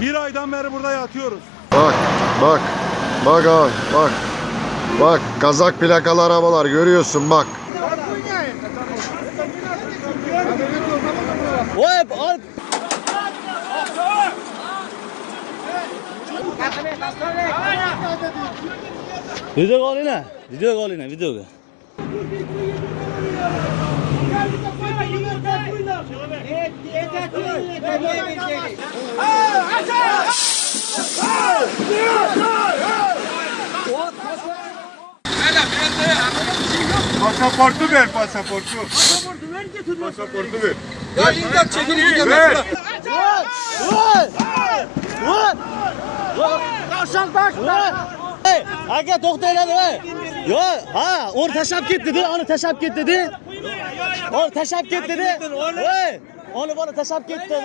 Bir aydan beri burada yatıyoruz. Bak, bak, bak abi, bak. Bak, kazak plakalı arabalar görüyorsun bak. Video call ne? Video call ne? Video call. Pasaportu ver pasaportu. Pasaportu ver getir. Pasaportu ver. Ya imdat çekil Ver. Hey, aka to'xtanglar voy. Yo, ha, o'r tashab ketdi-da, uni tashab ketdi-da. O'r tashab ketdi-da. Voy, uni bola tashab ketdi-da.